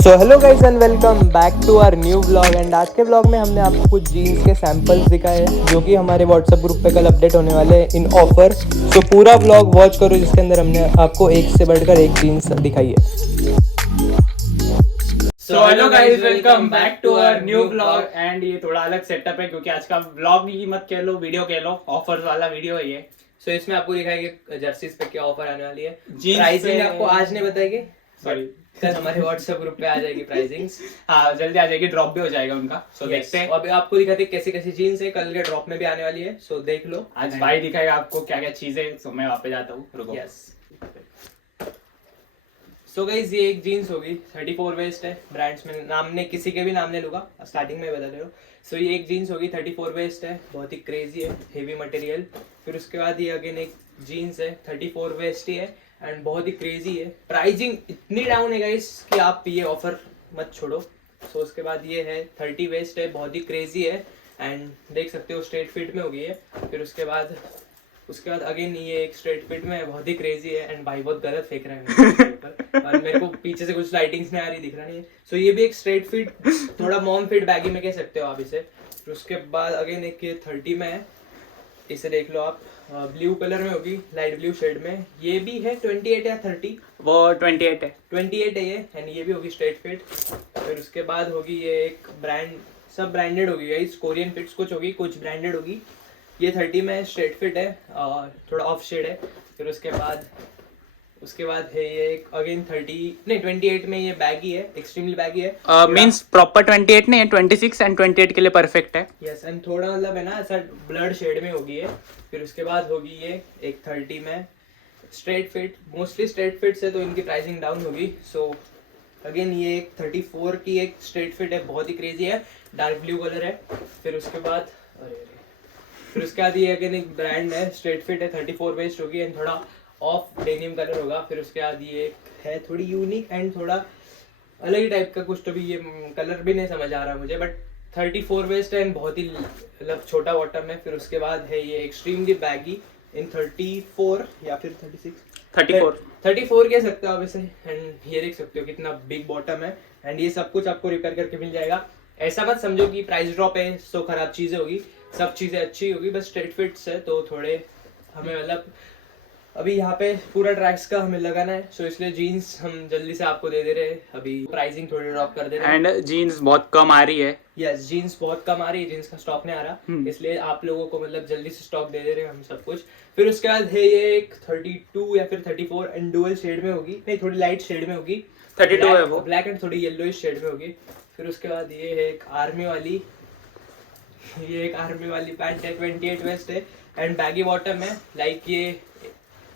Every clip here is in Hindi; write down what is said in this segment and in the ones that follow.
So hello guys and welcome back to our new blog. And आज के ब्लॉग में हमने आपको कुछ जीन्स के सैंपल्स दिखाए हैं जो कि हमारे व्हाट्सएप ग्रुप पे कल अपडेट होने वाले हैं इन ऑफर। सो पूरा ब्लॉग वॉच करो जिसके अंदर हमने आपको एक से बढ़कर एक जीन्स दिखाई है। So hello guys, welcome back to our new blog. And ये थोड़ा अलग सेटअप है क्योंकि आज का ब्लॉग ही मत कह लो, वीडियो कह लो, ऑफर्स वाला वीडियो है ये। सो इसमें आपको दिखाएंगे जर्सीज पे क्या ऑफर आने वाली है। जीन्स प्राइसिंग पे- आपको आज नहीं बताएंगे, सॉरी, कल हमारे व्हाट्सएप ग्रुप पे आ जाएगी प्राइसिंग्स। हाँ जल्दी आ जाएगी, ड्रॉप भी हो जाएगा उनका। सो देखते हैं। अभी आपको दिखाते हैं कैसी कैसी जीन्स है, कल के ड्रॉप में भी आने वाली है। सो देख लो, आज भाई दिखाएगा आपको क्या क्या चीजें। सो मैं वहाँ पे जाता हूँ, रुको। यस। सो गाइस ये एक जीन्स होगी 34 वेस्ट है, ब्रांड्स में नाम ने किसी के भी नाम ले लूंगा, स्टार्टिंग में बता दे रहा हूँ। सो ये एक जीन्स होगी 34 वेस्ट है, बहुत ही क्रेजी है, हेवी मटेरियल। फिर उसके बाद ये अगेन एक जीन्स है 34 वेस्ट ही है एंड बहुत ही क्रेजी है। प्राइसिंग इतनी डाउन है गाइस कि आप ये ऑफर मत छोड़ो। सो उसके बाद ये है 30 वेस्ट है, बहुत ही क्रेजी है एंड देख सकते हो स्ट्रेट फिट में होगी है। फिर उसके बाद अगेन ये एक स्ट्रेट फिट में है, बहुत ही क्रेजी है एंड भाई बहुत गलत फेंक रहा है मेरे ऊपर और मेरे को पीछे से कुछ लाइटिंग्स नहीं आ रही, दिख रहा नहीं है। सो ये भी एक स्ट्रेट फिट, थोड़ा मॉम फिट बैगी में कह सकते हो आप इसे। फिर उसके बाद अगेन एक ये 30 में है, इसे देख लो आप, ब्लू कलर में होगी, लाइट ब्लू शेड में। ये भी है 28 या 30, वो 28 है। 28 है ये एंड ये भी होगी स्ट्रेट फिट। फिर उसके बाद होगी ये एक ब्रांड, सब ब्रांडेड होगी गाइस, कोरियन फिट्स कुछ होगी, कुछ ब्रांडेड होगी। ये 30 में स्ट्रेट फिट है और थोड़ा ऑफ शेड है। फिर उसके बाद है ये एक अगेन 28 में ये बैगी है, एक्सट्रीमली बैगी है। मींस प्रॉपर 28 नहीं है, 26 एंड 28 के लिए परफेक्ट है। यस एंड थोड़ा मतलब है ना ऐसा ब्लड शेड में होगी ये। फिर उसके बाद होगी ये एक 30 में straight fit, mostly straight fit से तो इनकी प्राइसिंग डाउन होगी। सो अगेन ये एक 34 की एक स्ट्रेट फिट है, बहुत ही क्रेजी है, डार्क ब्लू कलर है। फिर उसके बाद ये अगेन एक ब्रांड है, स्ट्रेट फिट है, 34 वेस्ट होगी एंड थोड़ा ऑफ डेनिम कलर होगा। फिर उसके बाद ये है थोड़ी यूनिक एंड थोड़ा अलग ही टाइप का कुछ, तो भी ये कलर भी नहीं समझ आ रहा मुझे, बट 34 वेस्ट है एंड बहुत ही मतलब छोटा बॉटम है। फिर उसके बाद है ये एक्सट्रीमली बैगी इन 34 या फिर 34 कह सकते हो आप इसे। एंड ये देख सकते हो कितना बिग बॉटम है एंड ये सब कुछ आपको रिपेयर करके मिल जाएगा। ऐसा मत समझो कि प्राइस ड्रॉप है तो खराब चीजें होगी, सब चीजें अच्छी होगी, बस स्ट्रेट फिट्स है तो थोड़े हमें मतलब अभी यहाँ पे पूरा ट्रैक्स का हमें लगाना है। सो इसलिए जीन्स हम जल्दी से आपको दे दे रहे हैं, अभी प्राइसिंग थोड़ी ड्रॉप कर दे रहे हैं। एंड जीन्स बहुत कम आ रही है। यस जीन्स बहुत कम आ रही है, जीन्स का स्टॉक नहीं आ रहा, इसलिए आप लोगों को मतलब जल्दी से स्टॉक दे दे रहे हैं हम सब कुछ। फिर उसके बाद है ये एक 32 या फिर 34 एंड डुअल शेड में होगी, नहीं थोड़ी लाइट शेड में होगी, 32 है वो, ब्लैक एंड थोड़ी येलोइश शेड में होगी। फिर उसके बाद ये है एक आर्मी वाली पैंट है, 28 वेस्ट है एंड बैगी बॉटम है। लाइक ये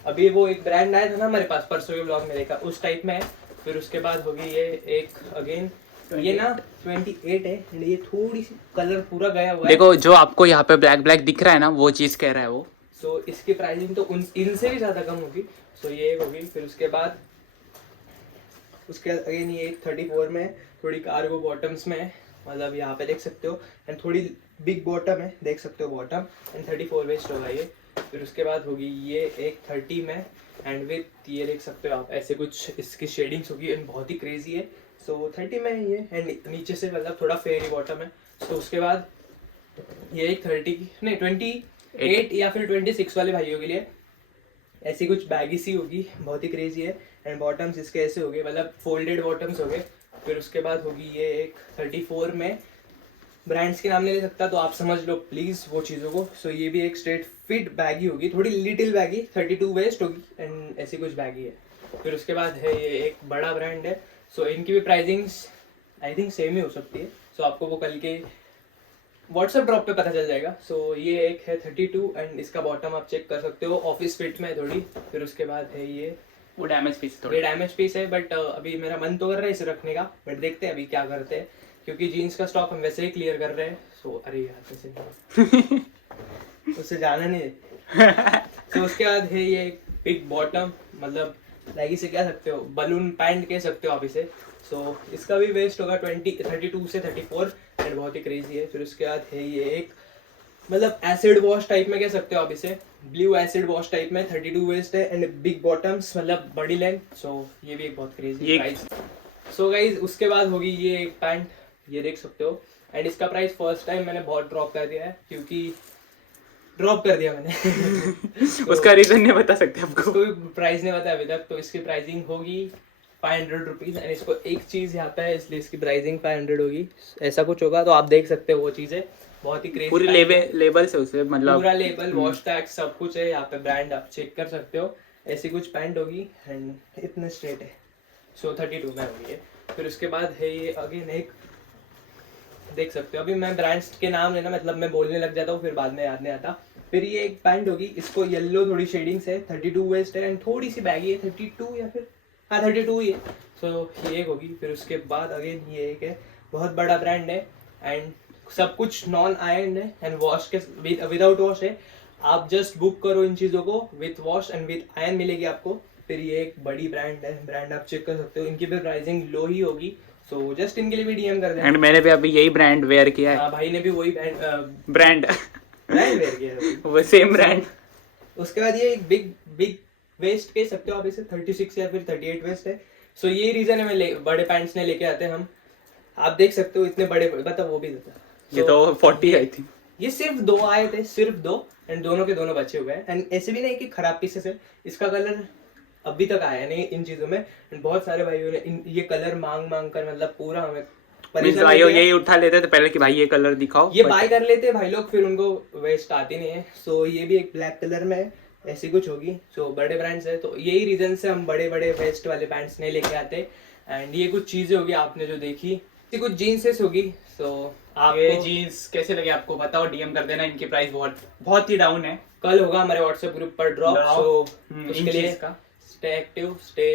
अभी वो एक ब्रांड आया था ना हमारे पास, परसों के ब्लॉग में देखा, उस टाइप में है। फिर उसके बाद होगी ये एक अगेन, ये ना 28 है एंड ये थोड़ी सी कलर पूरा गया हुआ है। देखो जो आपको यहाँ पे ब्लैक ब्लैक दिख रहा है ना, वो चीज कह रहा है वो। सो इसकी प्राइसिंग तो इनसे भी ज्यादा कम होगी। सो ये एक होगी। फिर उसके बाद अगेन ये एक 34 में है, थोड़ी कार्गो बॉटम्स में है, मतलब यहाँ पे देख सकते हो एंड थोड़ी बिग बॉटम है, देख सकते हो बॉटम एंड 34 वेस्ट होगा ये। फिर उसके बाद होगी ये एक 30 में एंड विथ ये देख सकते हो आप, ऐसे कुछ इसकी शेडिंग्स होगी एंड बहुत ही क्रेजी है। सो 30 में है ये एंड नीचे से मतलब थोड़ा फेयरी बॉटम है। सो उसके बाद ये एक 30 की नहीं 28 या फिर 26 वाले भाइयों के लिए ऐसी कुछ बैगी सी होगी, बहुत ही क्रेजी है एंड बॉटम्स इसके ऐसे हो गए, मतलब फोल्डेड बॉटम्स हो गए। फिर उसके बाद होगी ये एक 34 में, ब्रांड्स के नाम नहीं ले सकता तो आप समझ लो प्लीज वो चीज़ों को। सो ये भी एक स्ट्रेट फिट बैगी होगी, थोड़ी लिटिल बैगी, 32 वेस्ट होगी एंड ऐसी कुछ बैगी है। फिर उसके बाद है ये एक बड़ा ब्रांड है। सो इनकी भी प्राइसिंग्स आई थिंक सेम ही हो सकती है। सो आपको वो कल के व्हाट्सएप ड्रॉप पे पता चल जाएगा। सो ये एक है 32 एंड इसका बॉटम आप चेक कर सकते हो, ऑफिस फिट में है थोड़ी। फिर उसके बाद है ये वो डैमेज पीस, ये डैमेज पीस है, बट अभी मेरा मन तो कर रहा है इसे रखने का, बट देखते हैं अभी क्या करते हैं, क्योंकि जीन्स का स्टॉक हम वैसे ही क्लियर कर रहे हैं। सो अरे यार वैसे उससे जाना नहीं है। तो उसके बाद है ये बिग बॉटम, मतलब लैगी से कह सकते हो, बलून पैंट कह सकते हो आप इसे। सो इसका भी वेस्ट होगा 32 से 34 एंड बहुत ही क्रेजी है। फिर उसके बाद है ये एक मतलब एसिड वॉश टाइप में कह सकते हो आप इसे, ब्लू एसिड वॉश टाइप में, 32 वेस्ट है एंड बिग बॉटम्स, मतलब बड़ी लेंथ। सो ये भी एक बहुत क्रेजी प्राइस। सो गाइज उसके बाद होगी ये एक पैंट, ये देख सकते हो। एंड इसका प्राइस फर्स्ट टाइम मैंने बहुत ड्रॉप कर दिया है, क्योंकि ड्रॉप कर दिया मैंने। उसका रीजन नहीं बता सकते आपको? इसको भी प्राइस नहीं बताया अभी तक, तो इसकी प्राइसिंग होगी 500 रुपीज़। एंड इसको एक चीज़ यहाँ पे है, इसलिए इसकी प्राइसिंग 500 होगी। ऐसा कुछ होगा, तो आप देख सकते हो वो चीज़ें, बहुत ही क्रेजी। पूरी लेबल से उसे मतलब पूरा लेबल, वॉश टैग सब कुछ है यहाँ पे, ब्रांड आप चेक कर सकते हो। ऐसी कुछ पैंट होगी एंड इतने स्ट्रेट है। सो 32 में होगी ये। फिर उसके बाद है ये अगेन एक, देख सकते हो। अभी मैं ब्रांड्स के नाम लेना मतलब मैं बोलने लग जाता हूँ, फिर बाद में याद नहीं आता। फिर ये एक पैंट होगी, इसको येलो थोड़ी शेडिंग्स है, 32 वेस्ट है एंड थोड़ी सी बैगी है, 32 या फिर हाँ 32 ही है। सो ये एक होगी। फिर उसके बाद अगेन ये एक है, बहुत बड़ा ब्रांड है एंड सब कुछ नॉन आयरन है एंड वॉश के विदाउट वॉश है। आप जस्ट बुक करो इन चीज़ों को, with wash and with iron मिलेगी आपको। फिर ये एक बड़ी ब्रांड है, ब्रांड आप चेक कर सकते हो। इनकी भी प्राइसिंग लो ही होगी, सो जस्ट इनके लिए भी डीएम कर देना। एंड मैंने भी अभी यही ब्रांड वेयर किया है। हाँ, भाई ने भी वही ब्रांड वेयर किया है अभी। वो सेम ब्रांड। उसके बाद ये एक बिग वेस्ट कह सकते हो आप इसे, 36 या फिर 38 वेस्ट है। सो ये रीजन है मैं बड़े पैंट्स नहीं लेके आते हम। आप देख सकते हो इतने बड़े, मतलब वो भी देता। ये तो 40 आई थी। ये सिर्फ 2 आए थे, सिर्फ 2 एंड दोनों के दोनों बचे हुए हैं। एंड ऐसे भी नहीं कि खराब पीसेस है, इसका कलर अभी तक आया नहीं इन चीजों में। एंड बहुत सारे भाइयों ने ये कलर मांग कर मतलब पूरा हमें परेशान भाइयों किया। यही उठा लेते थे पहले कि भाई ये कलर दिखाओ, ये बाय कर लेते भाई लोग, फिर उनको वेस्ट आती नहीं है। सो ये भी एक ब्लैक कलर में है, ऐसी कुछ होगी। सो बड़े ब्रांड्स है, तो यही रीजन से हम बड़े वेस्ट वाले पैंट्स नहीं लेके आते। एंड ये कुछ चीजें होगी आपने जो देखी, ये कुछ जीन्सेस होगी। सो आप ये जीन्स कैसे लगे आपको बताओ, डीएम कर देना। इनकी प्राइस बहुत ही डाउन है। कल होगा हमारे व्हाट्सएप ग्रुप पर ड्रॉप। सो उसके लिए का स्टे एक्टिव, स्टे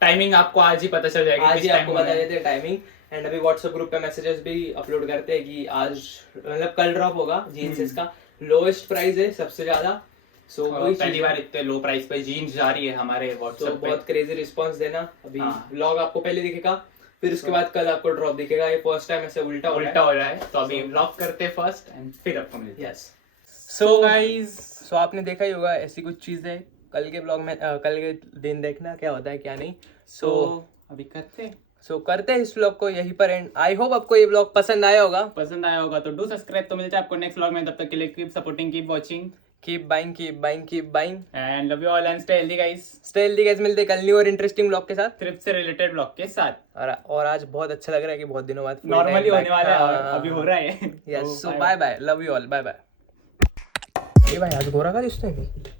टाइमिंग आपको आज ही पता चल जाएगा, आज ही आपको बता देते हैं टाइमिंग। एंड अभी व्हाट्सएप ग्रुप पे मैसेजेस भी अपलोड करते हैं कि आज मतलब कल ड्रॉप होगा जीन्सेस का। लोएस्ट प्राइस है सबसे ज्यादा। सो पहली बार इतने लो प्राइस पे जीन्स जा रही है हमारे व्हाट्सएप पे। बहुत क्रेजी रिस्पांस देना। अभी व्लॉग आपको पहले दिखेगा, फिर उसके बाद कल आपको ड्रॉप दिखेगा। ये फर्स्ट टाइम ऐसे उल्टा हो रहा है, तो अभी व्लॉग करते हैं फर्स्ट एंड फिर आपको मिलते हैं। यस। सो गाइस, सो आपने देखा ही होगा ऐसी कुछ चीजें। कल के ब्लॉग में कल के दिन देखना क्या होता है क्या नहीं। सो अभी करते हैं इस व्लॉग को यहीं पर एंड। आई होप आपको ये व्लॉग पसंद आया होगा। तो डू सब्सक्राइब। तो मिलते हैं आपको नेक्स्ट व्लॉग में, तब तक के लिए keep supporting, keep watching, keep buying and love you all and stay healthy guys. मिलते हैं कल न्यू और इंटरेस्टिंग ब्लॉग के साथ, ट्रिप से रिलेटेड ब्लॉग के साथ। और आज बहुत अच्छा लग रहा है कि बहुत दिनों बाद नॉर्मली होने वाला है और अभी हो रहा है। Yes. So bye, love you all, bye. ये भाई आज गोरा का रिश्ता है।